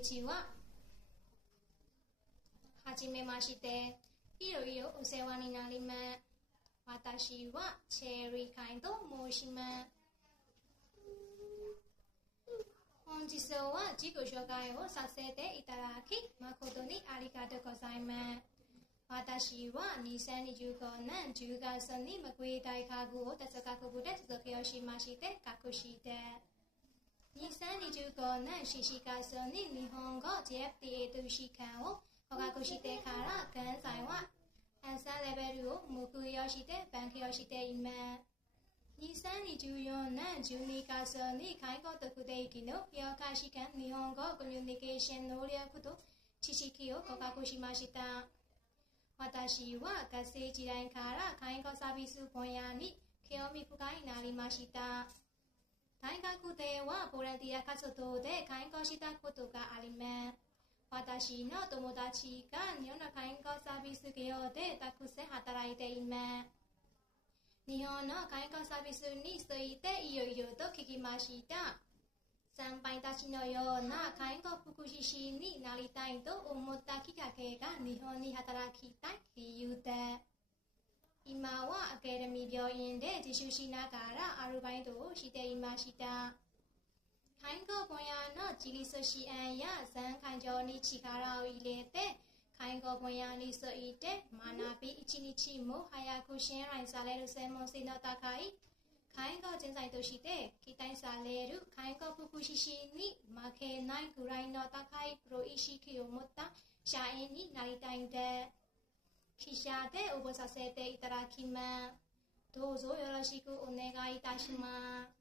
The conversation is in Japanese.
にちは。はじめまして。いろいろお世話になります。私はチェリーカイと申します。本日は自己紹介をさせていただき誠にありがとうございます。私は2025年10月にマクイ大学を哲学部で卒業しまして学士で2025年4月に日本語 JFTA と試験を合格してから現在はN3レベルを目標して勉強しています。2024年12月に介護特定技能評価試験日本語コミュニケーション能力と知識を合格しました。私は学生時代から介護サービス分野に興味深いなりました。大学ではボランティア活動で介護したことがあります。私の友達が日本の介護サービス業でたくさん働いています。日本の介護サービスについていろいろと聞きました。先輩たちのような介護福祉士になりたいと思ったきっかけが日本に働きたい理由で、今はアカデミー病院で自習しながらアルバイトをしていました。介護分野の自立支援や全患者に力を入れて、介護分野について学び一日も早く信頼される専門性の高い介護人材として期待される介護福祉士に負けないくらいの高いプロ意識を持った社員になりたいで、記者で応募させていただきます。どうぞよろしくお願いいたします。